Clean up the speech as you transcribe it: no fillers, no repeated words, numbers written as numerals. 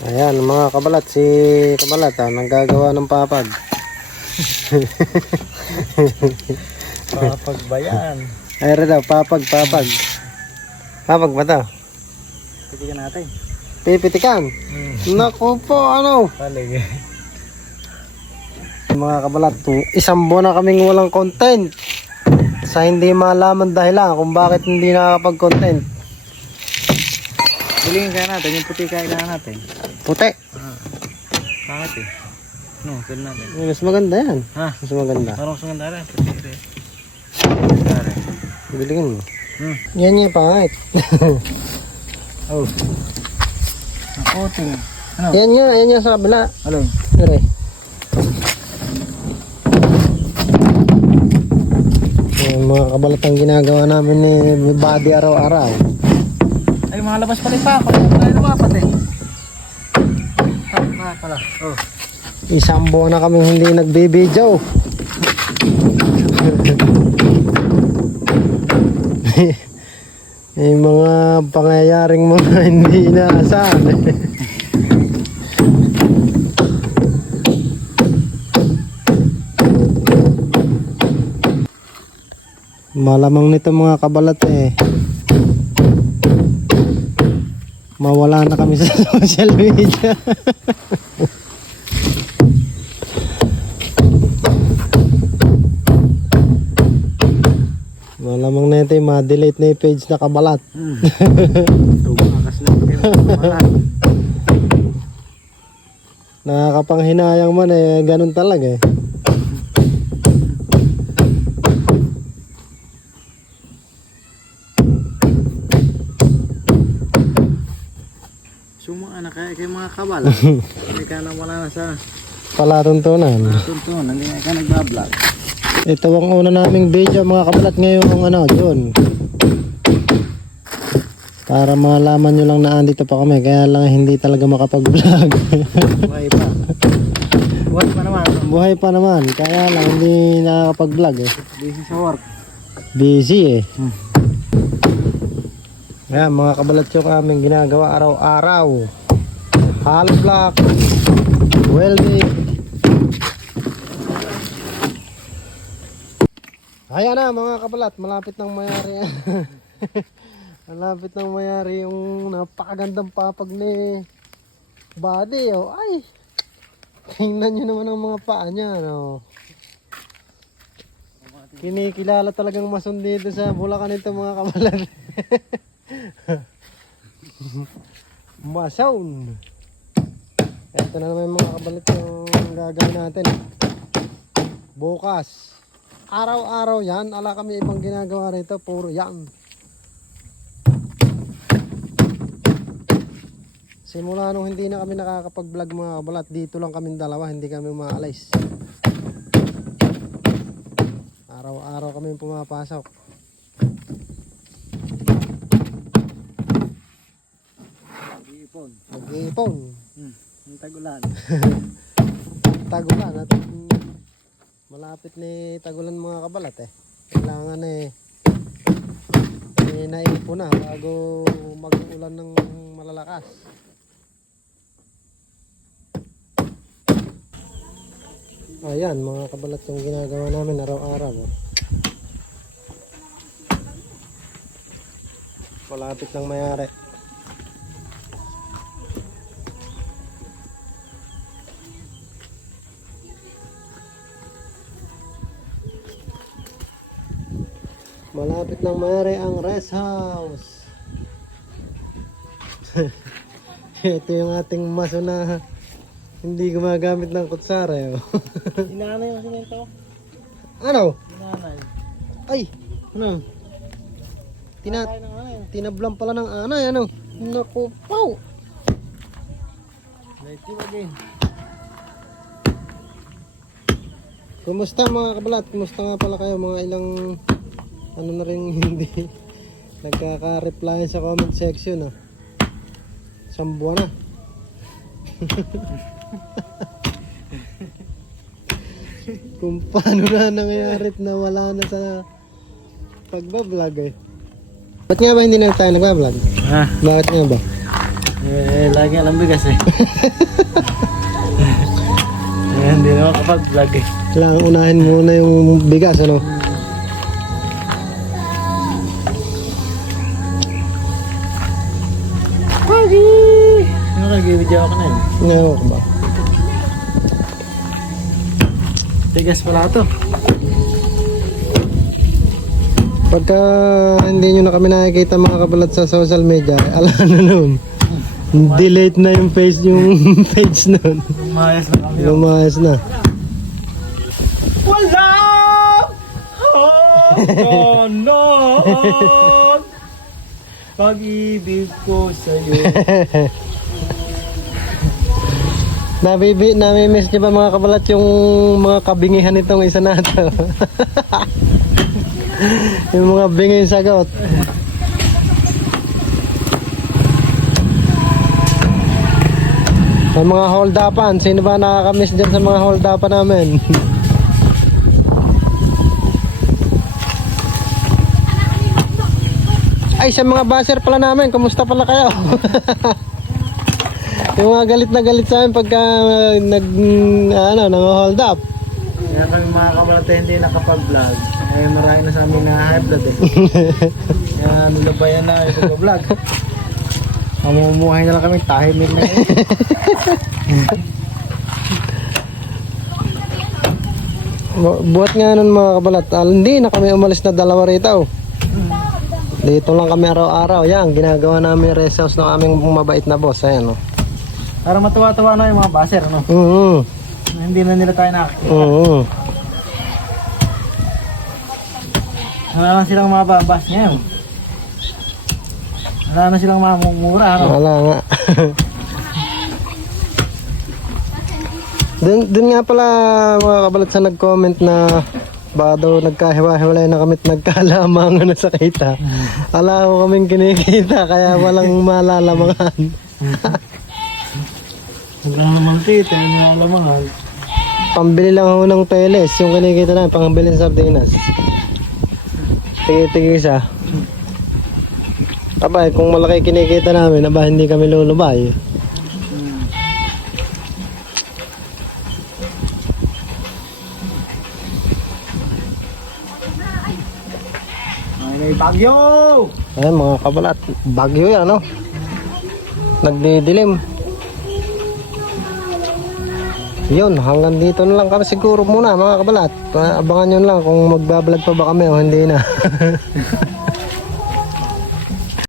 Ayan mga kabalat, si kabalat nanggagawa ng papag. Papag ba yan? Ayun daw, papag. Papag ba to? Pitikan natin. Pipitikan. Naku po, ano? Palig. Mga kabalat, isang buwan na kaming walang content. Sa hindi malaman dahilan kung bakit hindi nakakapag-content. Pilingin kaya natin, yung puti kaya natin. Puti. Bakit eh? No, sila natin. Mas maganda yan. Ha? Mas maganda. Parang mas maganda rin. Puti rin. Biligin mo. Yan yung pangit. Oh. Nakoting. Ano? Yan yung sa kabila. Alin? Dire. Yung mga kabalat ang ginagawa namin ni Buddy araw-araw. Ay, mga labas pala pa. Kung tayo lumapat eh. Ah, pala. Oh. Isang buwan na kaming hindi nagbibideo. May mga pangyayaring mga hindi inaasahan. Malamang nito mga kabalat mawala na kami sa social media. Malamang na ito ma-delete na yung page na kabalat. Tumakas lang kayo. Nakakapanghinayang man ganun talaga Sumaan na kaya kayo mga kabal. Hindi ka na wala na sa palatuntunan. tuntunan. Hindi ka nagbablog. Ito ang una naming video mga kabalat ngayong June. Para malaman nyo lang na andito pa kami. Kaya lang hindi talaga makapag-vlog. Buhay pa. Buhay pa naman. Buhay pa naman. Kaya lang hindi nakakapag-vlog Busy sa work. Busy Ayan mga kabalat yung aming ginagawa araw-araw. Hollow block, welding. Ayan na mga kabalat, malapit nang mayari. Malapit nang mayari yung napakagandang papag ni Buddy. Ay, tingnan nyo naman ang mga paa niya. Kinikilala talagang mason dito sa Bulacan ito mga kabalat. Mason. Ito na naman mga kabalat yung gagawin natin. Bukas. Araw-araw yan. Ala kami ibang ginagawa rito. Puro yan. Simula nung hindi na kami nakakapag-vlog mga kabalat. Dito lang kami dalawa. Hindi kami umaalis. Araw-araw kami pumapasok. Mag-iipon. Ang tagulan. Tagulan at malapit ni tagulan mga kabalat Kailangan naipon na bago mag-ulan ng malalakas. Ayan mga kabalat yung ginagawa namin araw-araw. Malapit ng mayari. Malapit ng mayari ang rest house. Ito yung ating maso na hindi gumagamit ng kutsara. Inanay yung simento. Ano? Inanay. Ay! Ano? Tinablan pala ng anay. Ano? Naku, pow! Lighty again. Kumusta mga kabalat? Kumusta nga pala kayo? Mga ilang ano na rin hindi nagkaka-reply sa comment section Isang buwan na. Kung paano na nangyayari na wala na sa pagbablog Ba't nga ba hindi na tayo nagbablog? Ha? Bakit nga ba? Lagi nga lang bigas eh. Hindi naman kapag-vlog eh. Kailangan unahin muna yung bigas, ano? Pagi! Ano nag-video ako na yun? Ngayon ko ba? Bigas pala ito. Pagka hindi nyo na kami nakikita mga kabalat sa social media, ala na nun. Delete na yung page nun. Lumayas na kami. Lumayas na. Wala! Hangganon! Pag-ibig ko sa'yo. Nami-miss nyo ba mga kabalat yung mga kabingihan nitong isa na ito? Yung mga bingi sagot. Sa mga hold-upan, sino ba nakakamiss dyan sa mga hold-upan namin? Ay, sa mga baser pala namin, kumusta pala kayo? Yung mga galit na galit sa amin pagka nang-hold up. Kaya kami mga kabalate hindi nakapag-vlog. Eh marami na sa amin na high blood eh. Kaya nulabayan na yung pag-vlog. Mamumuhay na lang kami, tahimik na yun. Buhat nga nun mga kabalat, hindi na kami umalis na dalawa rito. Dito lang kami araw-araw. Yan, ginagawa namin rest house ng aming mabait na boss. Ayan, oh. Para matuwa-tuwa na yung mga baser, ano? Hindi na nila tayo nakakita. Wala na silang mga babas ngayon. Wala na silang mamumura, ano? Wala nga. dun nga pala mga kabalat sa nag-comment na baka daw nagkahiwa-hiwalay na kami at nagkalamangan na sa kita. Ala ko kaming kinikita kaya walang malalamangan. Wala naman kita, wala naman. Pambili lang ako ng peles, yung kinikita namin, pambili ng sardinas. Tigi-tigi isa. Abay, kung malaki kinikita namin, aba hindi kami lulubay. May bagyo! Ayan mga kabalat, bagyo yan, no? Nagdidilim. Yun, hanggang dito na lang kami siguro muna mga kabalat. Abangan nyo lang kung magbablog pa ba kami o hindi na.